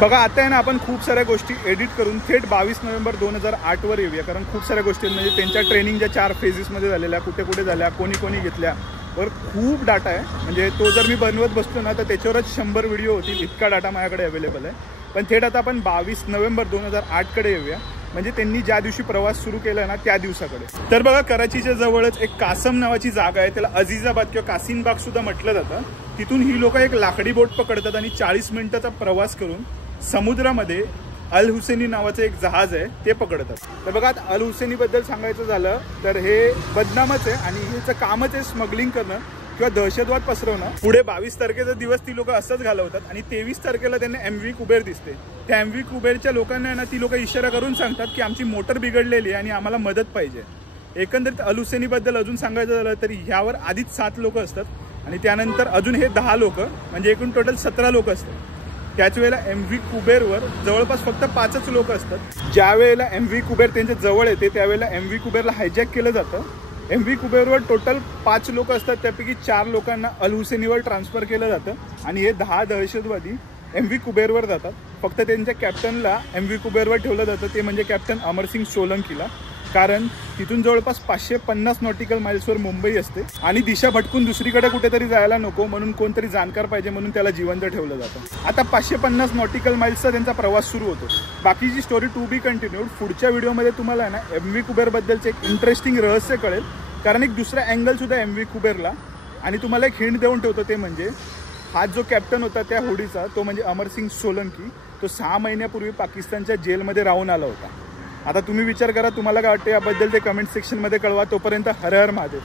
बघा आता आहे ना, आपण खूप साऱ्या गोष्टी एडिट करून थेट 22 नोव्हेंबर 2008 वर येऊया, कारण खूप साऱ्या गोष्टी म्हणजे त्यांच्या ट्रेनिंगच्या 4 फेजेसमध्ये झालेल्या, कुठे कुठे झाल्या, कोणी कोणी घेतल्या, वर खूप डाटा आहे. म्हणजे तो जर मी बनवत बसलो ना तर त्याच्यावरच 100 व्हिडिओ होतील, इतका डाटा माझ्याकडे अवेलेबल आहे. पण थेट आता आपण 22 नोव्हेंबर 2008 कडे येऊया, म्हणजे त्यांनी ज्या दिवशी प्रवास सुरू केला ना त्या दिवसाकडे. तर बघा, कराचीच्या जवळच एक कासम नावाची जागा आहे, त्याला अजीजाबाद किंवा कासिमबाग सुद्धा म्हटलं जातं. तिथून ही लोक एक लाकडी बोट पकडतात आणि 40 मिनिटाचा प्रवास करून समुद्रामध्ये अल हुसेनी नावाचं एक जहाज आहे ते पकडतात. तर बघा, अल हुसेनी बद्दल सांगायचं झालं तर हे बदनामच आहे आणि ह्याचं कामच आहे स्मगलिंग करणं किंवा दहशतवाद पसरवणं. पुढे 22 तारखेचा दिवस ती लोक असंच घालवतात आणि 23 तारखेला त्यांना MV कुबेर दिसते. त्या MV कुबेरच्या लोकांना ना ती लोक इशारा करून सांगतात की आमची मोटर बिघडलेली आहे आणि आम्हाला मदत पाहिजे. एकंदरीत अल हुसेनी बद्दल अजून सांगायचं झालं तर ह्यावर आधीच 7 लोक असतात आणि त्यानंतर अजून हे 10 लोक, म्हणजे एकूण टोटल 17 लोक असतात. त्याच वेळेला MV कुबेरवर जवळपास फक्त 5च लोक असतात. ज्या वेळेला MV कुबेर त्यांच्या जवळ येते त्यावेळेला MV कुबेरला हायजॅक केलं जातं. MV कुबेरवर टोटल 5 लोक असतात, त्यापैकी 4 लोकांना अल हुसेनीवर ट्रान्सफर केलं जातं आणि हे 10 दहशतवादी MV कुबेरवर जातात. फक्त त्यांच्या कॅप्टनला MV कुबेरवर ठेवलं जातं, ते म्हणजे कॅप्टन अमरसिंग सोलंकीला. कारण तिथून जवळपास 550 नॉटिकल माइल्सवर मुंबई असते आणि दिशा भटकून दुसरीकडे कुठेतरी जायला नको म्हणून कोणतरी जाणकार पाहिजे म्हणून त्याला जिवंत ठेवलं जातं. आता 550 नॉटिकल माइल्सचा त्यांचा प्रवास सुरू होतो. बाकीची स्टोरी टू बी कंटिन्यूड. पुढच्या व्हिडिओमध्ये तुम्हाला ना MV कुबेरबद्दलचे एक इंटरेस्टिंग रहस्य कळेल, कारण एक दुसरा अँगल सुद्धा MV कुबेरला. आणि तुम्हाला एक हिंट देऊन ठेवतो, ते म्हणजे हा जो कॅप्टन होता त्या होडीचा, तो म्हणजे अमरसिंग सोलंकी, तो 6 महिन्यापूर्वी पाकिस्तानच्या जेलमध्ये राहून आला होता. आता तुम्ही विचार करा, तुम्हाला काय वाटतं याबद्दल ते कमेंट सेक्शनमध्ये कळवा. तोपर्यंत हर हर महादेव.